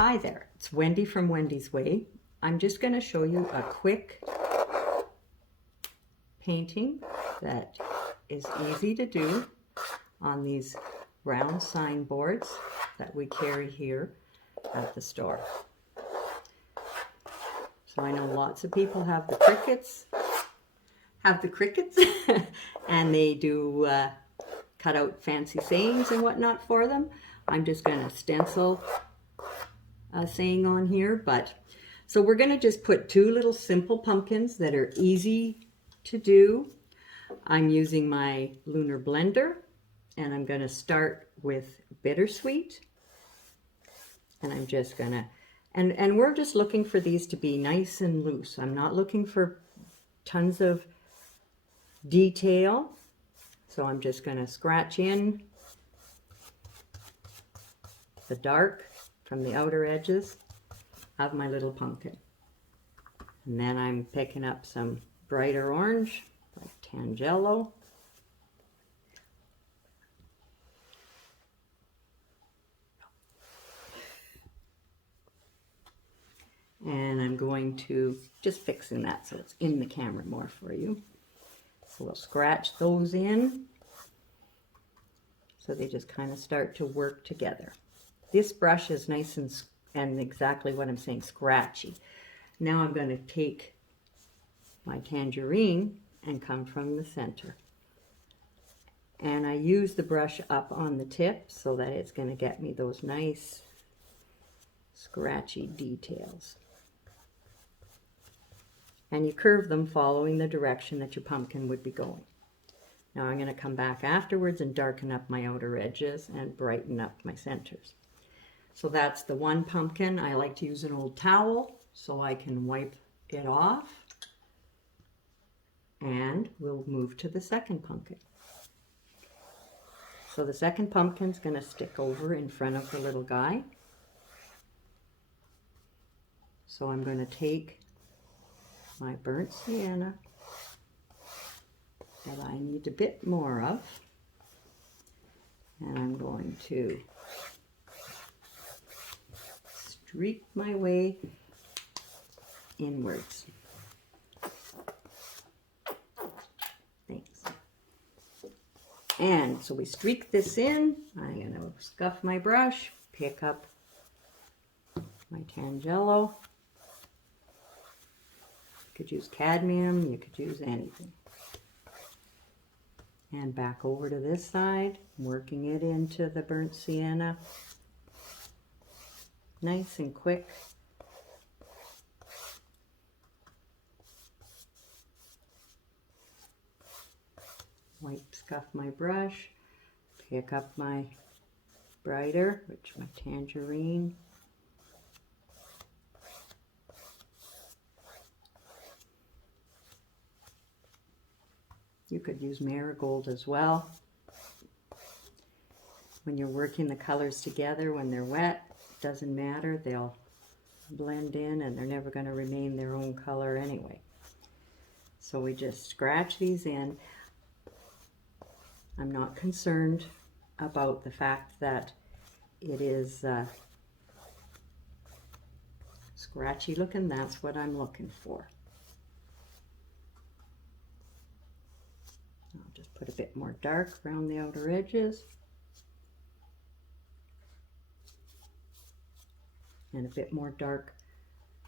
Hi there, it's Wendy from Wendy's Way. I'm just going to show you a quick painting that is easy to do on these round signboards that we carry here at the store. So I know lots of people have the crickets, and they do cut out fancy sayings and whatnot for them. I'm just going to stencil a saying on here, so we're going to just put two little simple pumpkins that are easy to do. I'm using my lunar blender, and I'm going to start with bittersweet, and I'm just going to and we're just looking for these to be nice and loose. I'm not looking for tons of detail, so I'm just going to scratch in the dark from the outer edges of my little pumpkin. And then I'm picking up some brighter orange, like Tangelo. And I'm going to just fixing that so it's in the camera more for you. So we'll scratch those in so they just kind of start to work together. This brush is nice and exactly what I'm saying, scratchy. Now I'm going to take my tangerine and come from the center. And I use the brush up on the tip so that it's going to get me those nice scratchy details. And you curve them following the direction that your pumpkin would be going. Now I'm going to come back afterwards and darken up my outer edges and brighten up my centers. So that's the one pumpkin. I like to use an old towel so I can wipe it off. And we'll move to the second pumpkin. So the second pumpkin's going to stick over in front of the little guy. So I'm going to take my burnt sienna that I need a bit more of, and I'm going to streak my way inwards. Thanks. And so we streak this in. I'm going to scuff my brush, pick up my Tangelo. You could use cadmium, you could use anything. And back over to this side, working it into the burnt sienna. Nice and quick. Scuff my brush, pick up my brighter, which my tangerine. You could use marigold as well. When you're working the colors together, when they're wet, it doesn't matter. They'll blend in and they're never going to remain their own color anyway. So we just scratch these in. I'm not concerned about the fact that it is scratchy looking. That's what I'm looking for. I'll just put a bit more dark around the outer edges. And a bit more dark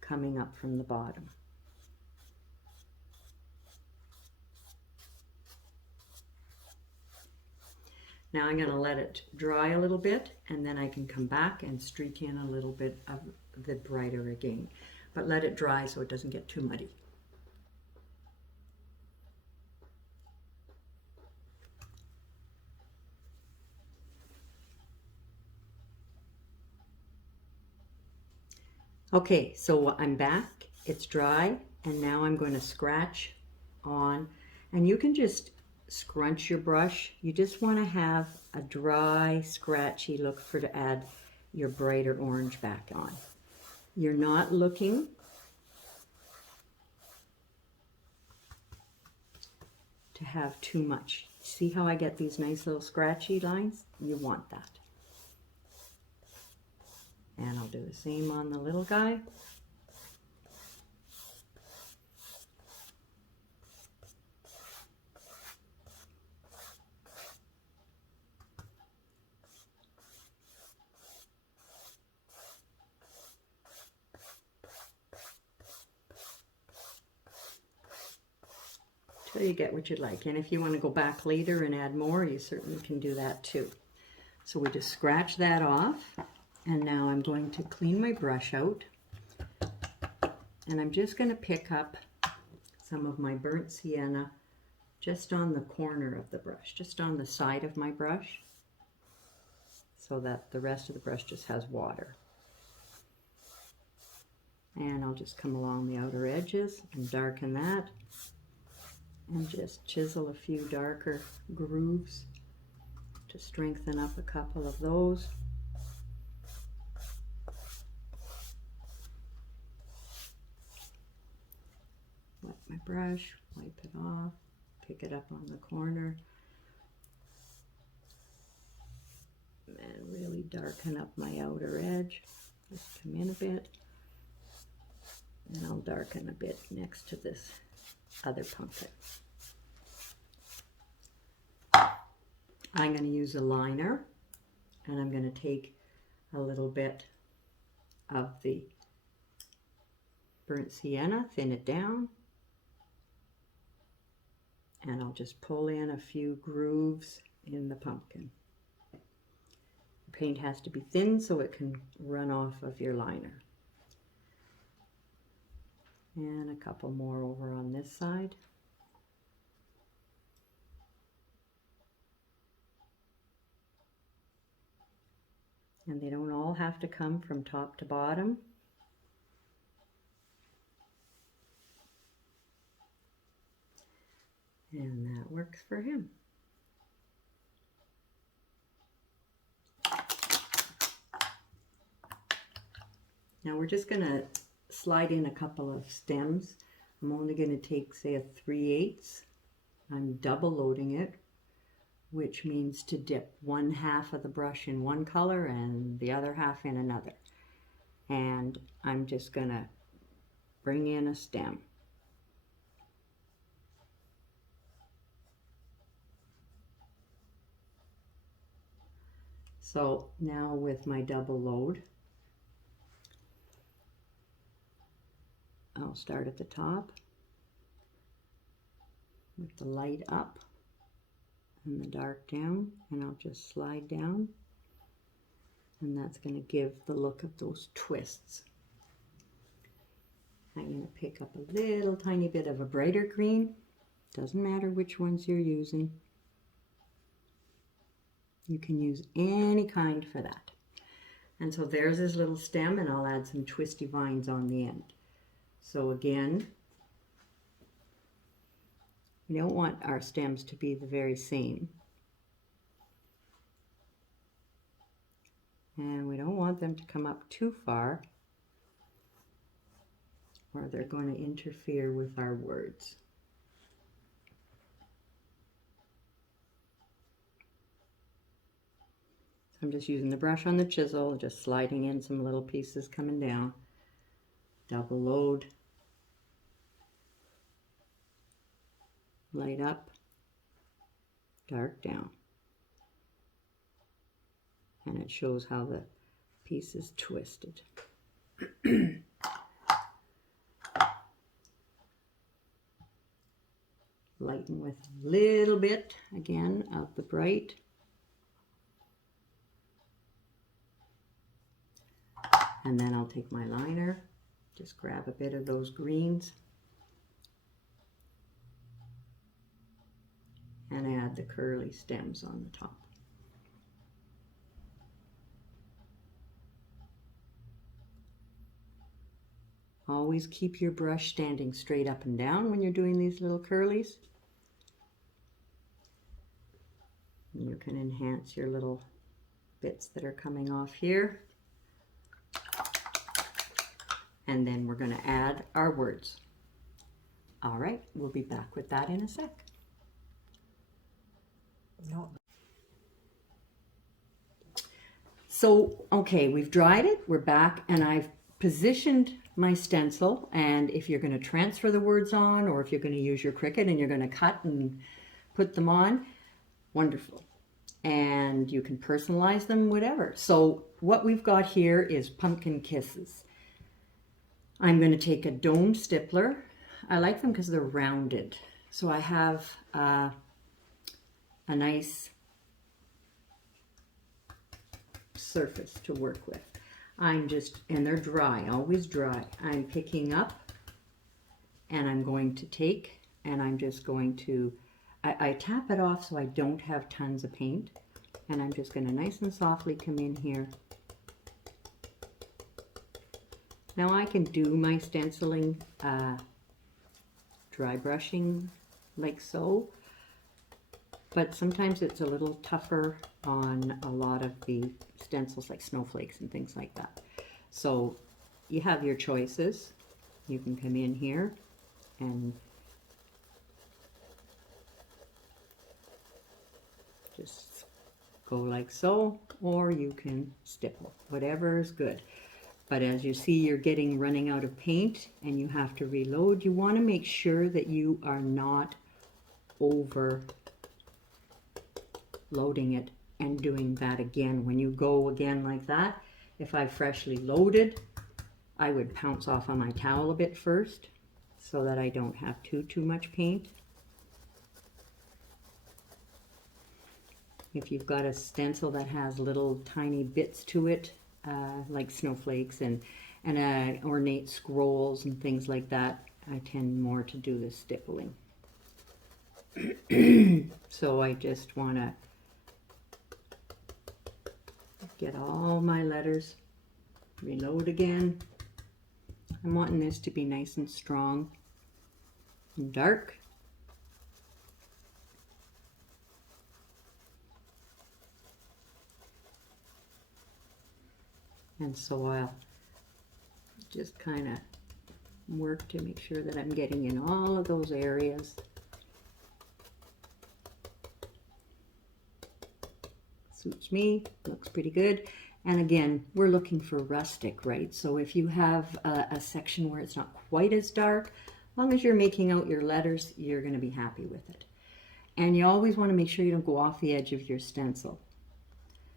coming up from the bottom. Now I'm going to let it dry a little bit, and then I can come back and streak in a little bit of the brighter again. But let it dry so it doesn't get too muddy. Okay, so I'm back, it's dry, and now I'm going to scratch on, and you can just scrunch your brush. You just want to have a dry, scratchy look to add your brighter orange back on. You're not looking to have too much. See how I get these nice little scratchy lines? You want that. And I'll do the same on the little guy. Till you get what you'd like. And if you want to go back later and add more, you certainly can do that too. So we just scratch that off. And now I'm going to clean my brush out. And I'm just going to pick up some of my burnt sienna just on the corner of the brush, just on the side of my brush, so that the rest of the brush just has water. And I'll just come along the outer edges and darken that. And just chisel a few darker grooves to strengthen up a couple of those. Wet my brush, wipe it off, pick it up on the corner, and really darken up my outer edge. Just come in a bit, and I'll darken a bit next to this other pumpkin. I'm going to use a liner, and I'm going to take a little bit of the burnt sienna, thin it down, and I'll just pull in a few grooves in the pumpkin. The paint has to be thin so it can run off of your liner. And a couple more over on this side. And they don't all have to come from top to bottom. And that works for him. Now we're just going to slide in a couple of stems. I'm only going to take, say, a 3/8. I'm double loading it, which means to dip one half of the brush in one color and the other half in another. And I'm just going to bring in a stem. So now with my double load, I'll start at the top with the light up and the dark down, and I'll just slide down, and that's going to give the look of those twists. I'm going to pick up a little tiny bit of a brighter green. Doesn't matter which ones you're using. You can use any kind for that. And so there's his little stem, and I'll add some twisty vines on the end. So again, we don't want our stems to be the very same. And we don't want them to come up too far, or they're going to interfere with our words. So I'm just using the brush on the chisel, just sliding in some little pieces coming down. Double load, light up, dark down, and it shows how the piece is twisted. Lighten with a little bit again of the bright. And then I'll take my liner, just grab a bit of those greens and add the curly stems on the top. Always keep your brush standing straight up and down when you're doing these little curlies. You can enhance your little bits that are coming off here. And then we're going to add our words. All right, we'll be back with that in a sec. So, okay, we've dried it, we're back, and I've positioned my stencil. And if you're going to transfer the words on, or if you're going to use your Cricut and you're going to cut and put them on, wonderful. And you can personalize them, whatever. So what we've got here is Pumpkin Kisses. I'm going to take a dome stippler. I like them because they're rounded. So I have a nice surface to work with. And they're dry, always dry. I'm picking up and I'm going to take, and I'm just going to, I tap it off so I don't have tons of paint. And I'm just going to nice and softly come in here. Now I can do my stenciling, dry brushing like so, but sometimes it's a little tougher on a lot of the stencils like snowflakes and things like that. So you have your choices. You can come in here and just go like so, or you can stipple, whatever is good. But as you see, you're running out of paint and you have to reload. You want to make sure that you are not over loading it and doing that again. When you go again like that, if I freshly loaded, I would pounce off on my towel a bit first so that I don't have too much paint. If you've got a stencil that has little tiny bits to it, like snowflakes and ornate scrolls and things like that, I tend more to do the stippling. So I just want to get all my letters, reload again. I'm wanting this to be nice and strong and dark. And so I'll just kind of work to make sure that I'm getting in all of those areas. Suits me, looks pretty good. And again, we're looking for rustic, right? So if you have a section where it's not quite as dark, as long as you're making out your letters, you're going to be happy with it. And you always want to make sure you don't go off the edge of your stencil.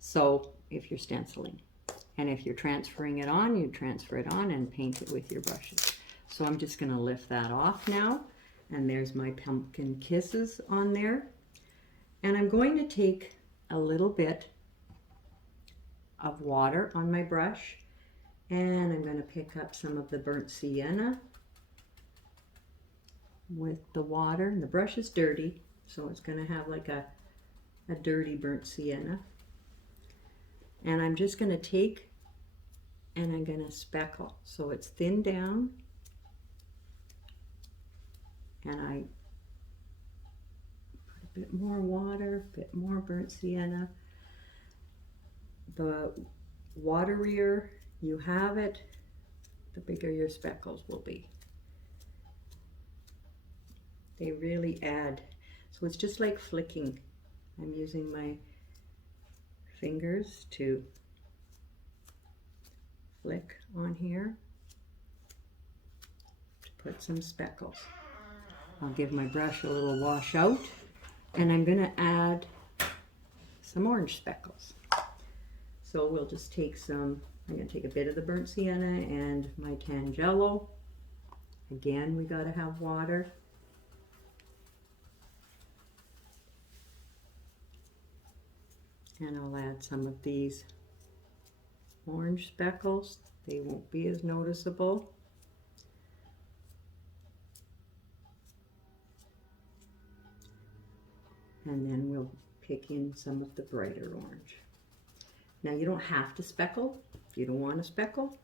So if you're stenciling. And if you're transferring it on, you transfer it on and paint it with your brushes. So I'm just going to lift that off now. And there's my Pumpkin Kisses on there. And I'm going to take a little bit of water on my brush. And I'm going to pick up some of the burnt sienna with the water. And the brush is dirty, so it's going to have like a dirty burnt sienna. And I'm just going to take and I'm going to speckle. So it's thinned down. And I put a bit more water, a bit more burnt sienna. The waterier you have it, the bigger your speckles will be. They really add. So it's just like flicking. I'm using my fingers to flick on here to put some speckles. I'll give my brush a little wash out, and I'm going to add some orange speckles. So we'll just take some, I'm going to take a bit of the burnt sienna and my Tangelo. Again, we got to have water. And I'll add some of these orange speckles. They won't be as noticeable. And then we'll pick in some of the brighter orange. Now you don't have to speckle. If you don't want to speckle,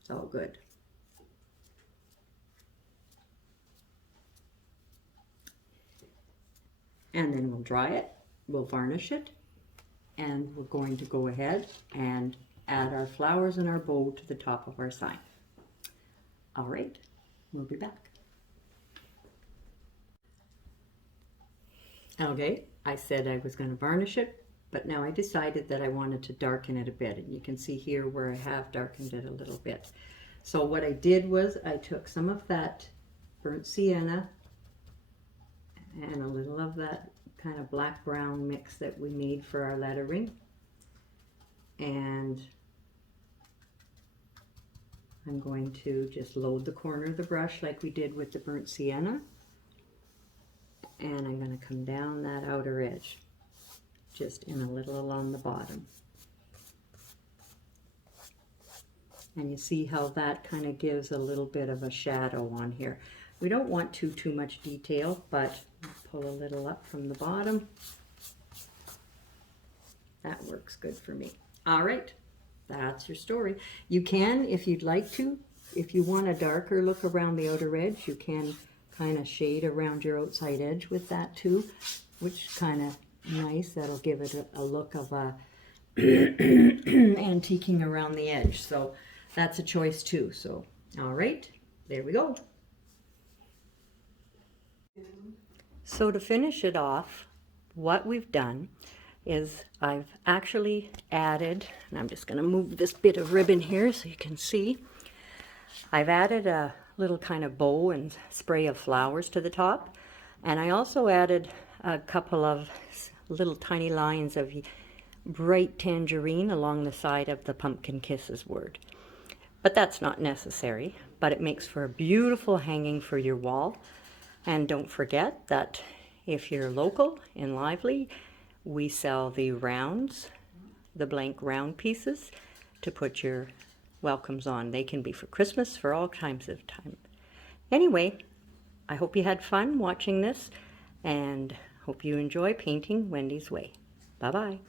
it's all good. And then we'll dry it, we'll varnish it, and we're going to go ahead and add our flowers and our bow to the top of our sign. All right, we'll be back. Okay, I said I was going to varnish it, But now I decided that I wanted to darken it a bit, and you can see here where I have darkened it a little bit. So what I did was I took some of that burnt sienna and a little of that kind of black brown mix that we made for our lettering, and I'm going to just load the corner of the brush like we did with the burnt sienna, and I'm going to come down that outer edge just in a little along the bottom. And you see how that kind of gives a little bit of a shadow on here. We don't want too much detail, but pull a little up from the bottom. That works good for me. All right, that's your story. You can, if you'd like to, if you want a darker look around the outer edge, you can kind of shade around your outside edge with that too, which kind of nice. That'll give it a look of a antiquing around the edge. So that's a choice too. So, all right, there we go. So to finish it off, what we've done is I've actually added, and I'm just going to move this bit of ribbon here so you can see, I've added a little kind of bow and spray of flowers to the top, and I also added a couple of little tiny lines of bright tangerine along the side of the Pumpkin Kisses word. But that's not necessary, but it makes for a beautiful hanging for your wall. And don't forget that if you're local in Lively, we sell the rounds, the blank round pieces to put your welcomes on. They can be for Christmas, for all kinds of time. Anyway, I hope you had fun watching this and hope you enjoy painting Wendy's way. Bye-bye.